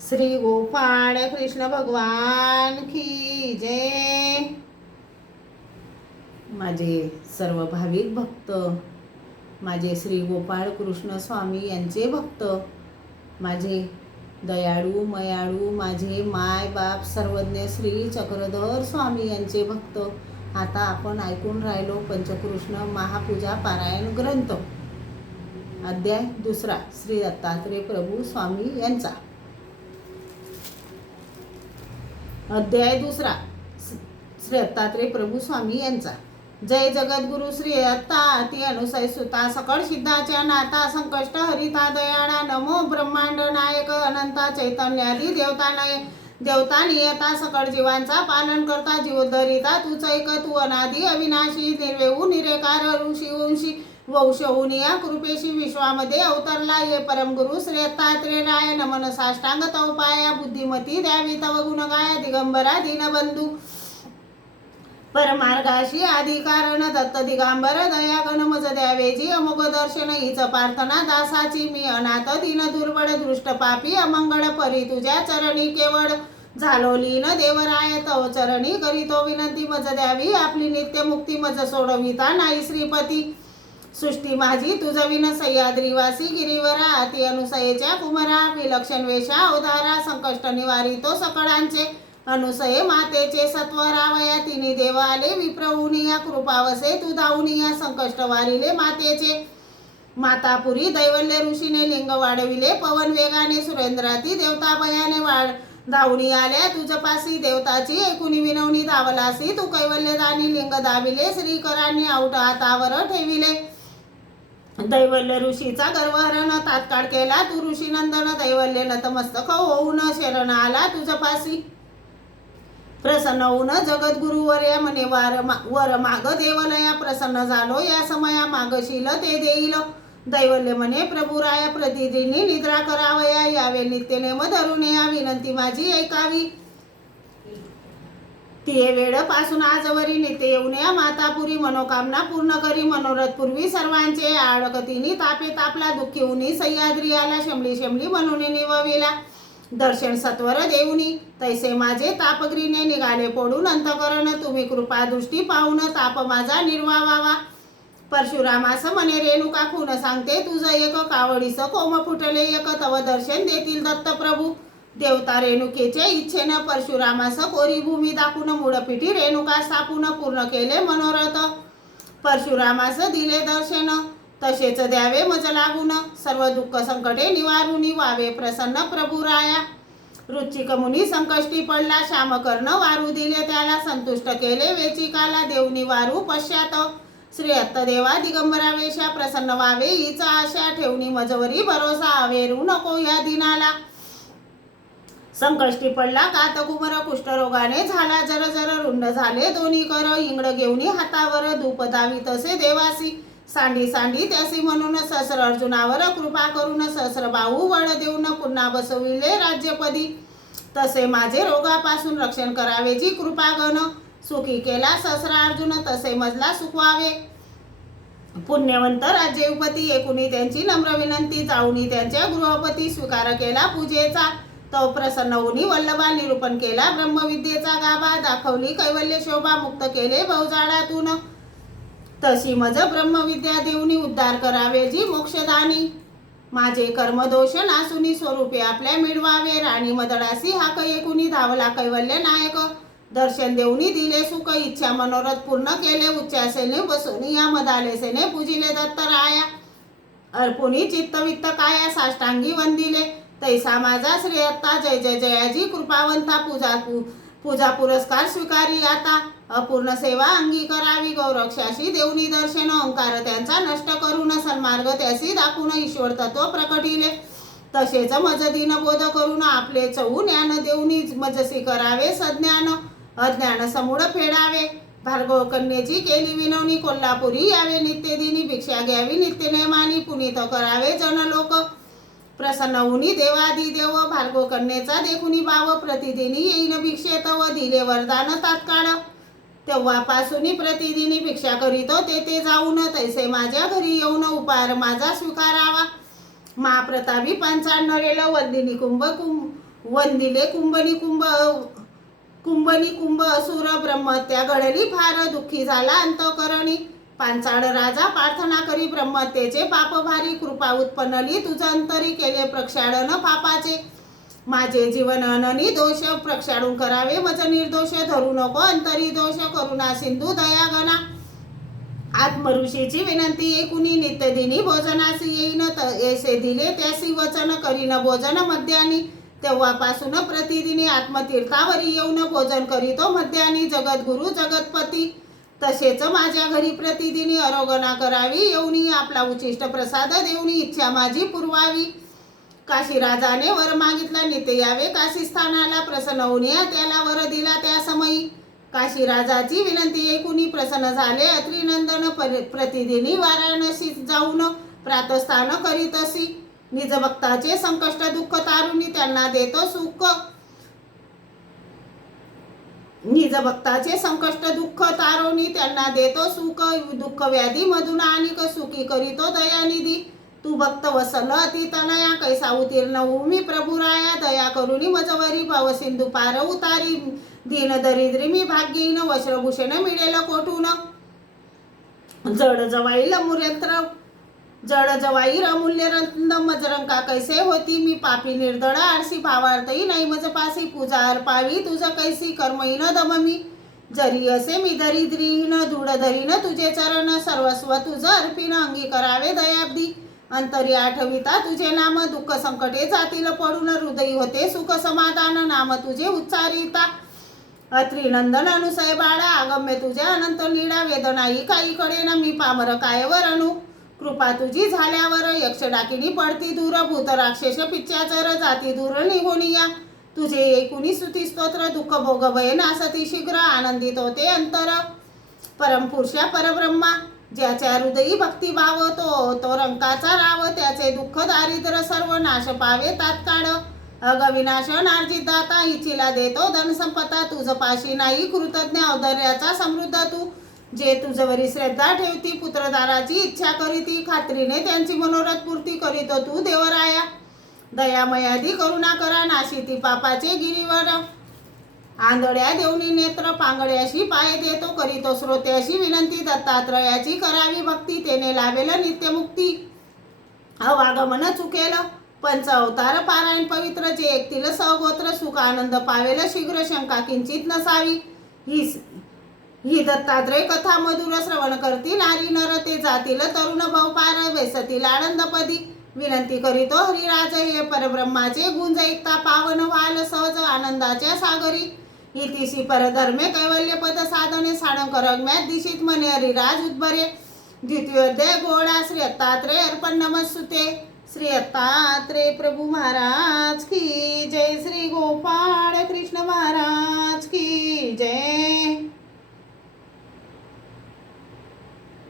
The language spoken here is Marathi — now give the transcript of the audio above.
श्री गोपाळ कृष्ण भगवान की जय। माझे सर्व भाविक भक्त, माझे श्री गोपाळ कृष्ण स्वामी यांचे भक्त, माझे दयाळू मयाळू, माझे माय बाप सर्वज्ञ श्री चक्रधर स्वामी यांचे भक्त। आता आपण ऐकून राहिलो पंचकृष्ण महापूजा पारायण ग्रंथ, अध्याय 2, श्री दत्तात्रय प्रभू स्वामी यांचा। अध्याय 2, श्री दत्तात्रय प्रभू स्वामी यांचा। जय जगद्गुरु श्री दत्ता अति अनुसय सुता, सकळ सिद्धाच्या नाथा, संकष्ट हरिता दयाळा, नमो ब्रह्मांड नायक, अनंता चैतन्यादी देवतानय देवता नियता, सकळ जीवांचा पालन करता, जीवोद्धरिता तूच एक, तू अनादी अविनाशी, निर्वेऊ निरेकार, ऋषी वंशी वंशहून या कृपेशी विश्वामध्ये अवतरला ये परमगुरु श्री दत्तात्रय राय। नमन साष्टांग तव पाया, बुद्धिमती द्यावी तव गुणगाया, दिगंबरा दीनबंधू परमार्गाशी आदि कारण, दत्त दिगांबर दया गण मज द्यावेजी अमोघ दर्शन, हीच प्रार्थना दासाची, मी अनाथ दीन दुर्बळ दृष्ट पापी अमंगळ, परी तुझ्या चरणी केवळ झालो लीन, देवराय तव चरणी करीतो विनंती, मज द्यावी आपली नित्य मुक्ती, मज सोडविता नाही श्रीपती। सृष्टी माझी तुझ विन सह्याद्रीवासी, गिरीवरा अति अनुसयेच्या कुमारा, विलक्षण वेशा अवधारा, संकष्ट निवारितो सकळांचे, अनुसये मातेचे सत्वरावया, तिन्ही देव आले विप्रभुनिया, कृपावसे तू धावनिया, संकष्ट वारिले मातेचे, मातापुरी दैवल्य ऋषीने लिंग वाढविले, पवन वेगाने सुरेंद्राती देवता भयाने वाढ धावणी आल्या तुझपासी, देवताची ऐकुनी विनवणी धावलासी, तू कैवल्यदानी लिंग दाविले, श्रीकरांनी आवट हातावर ठेविले, दैवल्य ऋषीचा गर्वहरण तात्काळ केला, तू ऋषी नंदन दैवल्य नतमस्तक होऊन शरण आला तुझपासी, प्रसन्न होऊन जगद्गुरुवर या म्हणे वर माग देवलया, प्रसन्न झालो या समया मागशील ते देईल, दैवल्य म्हणे प्रभुराया प्रतिदिनी निद्रा करावया, यावे नित्य नेम धरून या, विनंती माझी ऐकावी, तिये वेळ पासून आजवरी नित्य येऊन या, मातापुरी मनोकामना पूर्ण करी, मनोरथ पूर्वी सर्वांचे, आडकतीनी तापे तापला, दुःखी उनी सह्याद्री आला, शमली शमली म्हणून निवविला, दर्शन सत्वर देऊनी, तैसे माझे तापग्रीने निघाले पडून अंतकरण, तुम्ही कृपा दृष्टी पाहून ताप माझा निर्वावावा, परशुरामास म्हणे रेणुका खून सांगते, तुझ एक कावडीस कोम फुटले एक, तव दर्शन देतील दत्त प्रभू, देवता रेणुकेचे इच्छेनं परशुरामास कोरी भूमी दाखवून, मूळपिठी रेणुका स्थापून पूर्ण केले मनोरथ, परशुरामास दिले दर्शन, तसेच द्यावे मज लागून, सर्व दुःख संकटे निवारुनी व्हावे प्रसन्न प्रभुराया, रुचिक मुनी संकष्टी पडला, श्यामकर्ण वारू दिले त्याला, संतुष्ट केले वेचिकाला, देवनी वारू पश्चात, श्री दत्तदेवा दिगंबरा वेशा, प्रसन्न व्हावे हीच आशा, ठेवणी मजवरी भरोसा, अवेरू नको या दिनाला, संकष्टी पडला कातकुमर, कुष्ठरोगाने झाला जर जर, रुंड झाले दोन्ही कर, इंगड घेऊनी हातावर, धूप दावी तसे देवासी, सांडी सांडी त्यासी म्हणून, सहस्र अर्जुनावर कृपा करून, सहस्र बाहू वड देऊन पुन्हा बसविले राज्यपदी, तसे माझे रोगापासून रक्षण करावे जी कृपागण, सुखी केला सहस्र अर्जुन तसे मजला सुखवावे, पुण्यवंत राज्यपती एकुणी त्यांची नम्र विनंती, जाऊनी त्यांच्या गृहपती, स्वीकार केला पूजेचा, तो प्रसन्न होऊनी वल्लभा, निरूपण केला ब्रह्मविद्येचा गाभा, दाखवली कैवल्य शोभा, मुक्त केले भवजाडातून, तशी मज ब्रह्मविद्या देऊनी, उद्धार करावे जी मोक्षदानी, माझे कर्मदोष नासुनी, स्वरूपे आपल्या मिळवावे, राणी मदडासी हाक एकुनी, धावला कैवल्य नायक, दर्शन देऊनी दिले सुख, इच्छा मनोरथ पूर्ण केले, उच्चासेने बसुनी या मदालेसेने पूजिले दत्तराया, अर्पुनी चित्तवित्त काया, साष्टांगी वंदिले, तैसा माझा श्री दत्ता, जय जय जयाजी कृपावंता, पूजा पुरस्कार स्वीकारी आता, अपूर्ण सेवा अंगी करावी, गौरक्षाशी देऊनी दर्शन, ओंकार त्यांचा नष्ट करून, सन्मार्ग त्यासी दाखवून, ईश्वर तत्व प्रकटिले, तसेच मज दिन बोध करून, आपले चऊ ज्ञान देऊनी मजसी करावे सज्ञान, अज्ञान समूळ फेडावे, भार्गव कन्येची केली विनवणी, कोल्हापुरी यावे नित्य दिनी, भिक्षा घ्यावी नित्य नेमानी, पुनीत करावे जनलोक, प्रसन्न होऊनी देवादिदेव, भार्गव कन्येचा देखुनी भाव, प्रतिदिनी येईन भिक्षेत व दिले वरदान तात्काळ, तेव्हापासून प्रतिदिनी भिक्षा करीतो तेथे जाऊन, तैसे माझ्या घरी येऊन उपहार माझा स्वीकारावा, महाप्रतापी पंचाण्णरेल वंदिनी वंदिले कुंभनी कुंभ असुर ब्रह्महत्या घडली फार दुःखी झाला अंतकरणी पांचाळ राजा प्रार्थना करी ब्रह्महत्येचे पाप भारी कृपा उत्पन्नली तुझ अंतरी केले प्रक्षाळन पापाचे माझे जीवन अननी दोष प्रक्षाळून करावे मज निर्दोष धरू नको अंतरी दोष करुणा सिंधू दयागणा आत्मऋषीची विनंती एकुणी नित्यदिनी भोजनासी येईन ऐसे दिले त्यासी वचन करीन भोजन मध्यानी तेव्हापासून प्रतिदिनी आत्मतीर्थावरी येऊन भोजन करीतो मध्यानी जगद्गुरु जगतपती तसेच माझ्या घरी प्रतिदिनी आरोगणा करावी येऊनी आपला उचिष्ट प्रसाद देऊनी इच्छा माझी पुरवावी काशी राजाने वर मागितला नित्य यावे काशी स्थानाला प्रसन्न होऊन या त्याला वर दिला त्या समयी काशी राजाची विनंती ऐकून प्रसन्न झाले अत्रिनंदन प्रतिदिनी वाराणसी जाऊन प्रातस्थान करीत असी निज भक्ताचे संकष्ट दुःख तारुणी त्यांना देतो सुख निज भक्ताचे संकष्ट दुःख तारुणी त्यांना देतो सुख दुःख व्याधी मधून अनिक सुखी करीतो दयानिधी तू भक्त वसल अति तनया कैसा उत्तीर्ण भूमी प्रभुराया दया करुणी मजवरी भाव सिंधू पार उतारी दीन दरिद्री मी भाग्यहीन वस्त्रभूषण मिळेल कोठून जड जवाई अमूल्य रत्न मजरंका कैसे होती मी पापी निर्दळ आळशी भावार्थही नाही मज पासी पूजा अर्पावी तुझ कैसी कर्महीन दममी जरी असे मी दरिद्रीन धूळ धरीन तुझे चरण सर्वस्व तुझ अर्पिन अंगी करावे दयाब्दी अंतरी आठविता तुझे नाम दुःख संकटे जातील पडून हृदयी होते सुख समाधान नाम तुझे उच्चारिता अत्रिनंदन अनुसय बाळा आगम्य तुझे अनंत लीळा वेदनाई काहीकडे न मी पामर कायवर अनु कृपा तुझी झाल्यावर यक्ष डाकिनी पडती दूर भूत राक्षस पिच्चाचर जाती दूर निघोनिया तुझे एकुणी स्तुती स्तोत्र दुःख भोग भय नासती शीघ्र आनंदित होते अंतर परमपुरुषा परब्रह्मा ज्याच्या हृदयी भक्तिभाव तो रंकाचा राव त्याचे दुःख दारिद्र्य सर्व नाश पावे तात्काळ अगविनाश नार्जित दाता इच्छिला देतो धनसंपदा तुझ पाशी नाही कृतज्ञ औदर्याचा समृद्ध तू जे तुझवरी श्रद्धा ठेवती पुत्रदाराची इच्छा करीती खात्रीने त्यांची मनोरथ पूर्ती करीतो तू देवराया दयामयादी करुणा करा नाशिती पापाचे गिरीवर आंधळ्या देवनी नेत्र पांगड्याशी पाय देतो करीतो श्रोत्याशी विनंती दत्तात्रयाची करावी भक्ती तेने लाभेल नित्यमुक्ती अवागमन चुकेल पंच अवतार पारायण पवित्र जे ऐकतील सगोत्र सुख आनंद पावेल शीघ्र शंका किंचित नसावी ही दत्तात्रय कथा मधुर श्रवण करती नारी नर ते जातील तरुण भाऊ पार वेसतील आनंदपदी विनंती करीतो हरिराज हे परब्रह्माचे गुंज ऐकता पावन व्हाल सहज आनंदाच्या सागरी इतिशी परधर्मे कैवल्य पद साधने साणंकर अज्ञात दिशित मने हरिराज उद्भरे द्वितीयोध्याय गोडा श्री दत्तात्रय अर्पण नमस्ते श्री दत्तात्रय प्रभु महाराज की जय श्री गोपाळ कृष्ण